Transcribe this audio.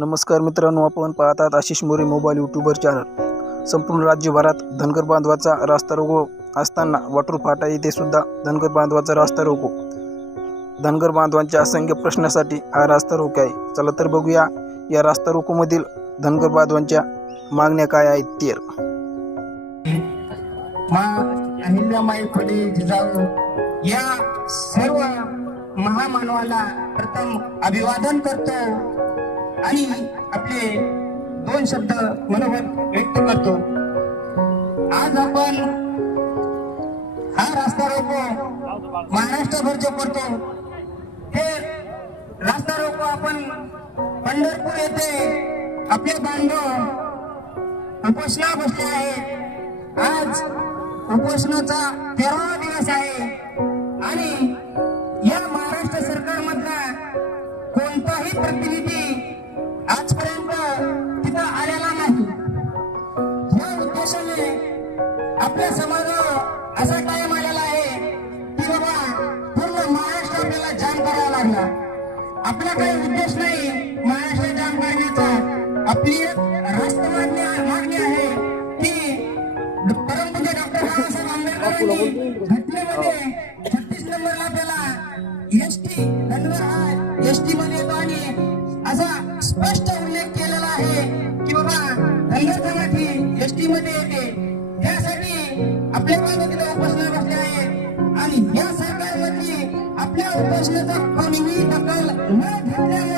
नमस्कार मित्रांनो आपण पाहतात Ashish More mobile YouTuber channel. संपूर्ण राज्यभरात धनगर बांधवाचा रास्ता रोको असताना वाटूर फाटा येथे सुद्धा धनगर बांधवाचा रास्ता रोको. धनगर बांधवांच्या असंख्य प्रश्नासाठी हा रास्ता रोको आहे. चला तर बघूया या रास्ता रोकोमधील धनगर बांधवांच्या मागण्या काय आहेत तेर अहिल्यामाई फुले जिजाऊ या सर्व महामानवाला प्रथम अभिवादन करतो. आणि आपले दोन शब्द मनोगत व्यक्त करतो. आज आपण हा रास्ता रोको महाराष्ट्रभर जो करतो हे रास्ता रोको आपण पंढरपूर येथे आपले बांधव उपोषणा बसले आहेत. आज उपोषणाचा तेरावा दिवस आहे. आणि या महाराष्ट्र सरकारमधला कोणताही प्रतिनिधी आजपर्यंत तिथं आलेला नाही. या उद्देशाने आपल्या समाजावर असा टाइम आलेला आहे की बाबा पूर्ण महाराष्ट्र आपल्याला जाम करावा लागला. आपला काही उद्देश नाही महाराष्ट्र जाम करण्याचा. आपली एक मागणी मागणी आहे की परमपूज्य डॉक्टर बाबासाहेब आंबेडकरांनी घटनेमध्ये छत्तीस नंबरला त्याला एस टी हा एस टी मध्ये येतो आणि असा स्पष्ट उल्लेख केलेला आहे की बाबा धनगर एस एसटी मध्ये येते. त्यासाठी आपल्या मागणी उपासना बसले आहे आणि या सरकारमधली आपल्या उपासनाचा कोणीही दखल न घेतल्या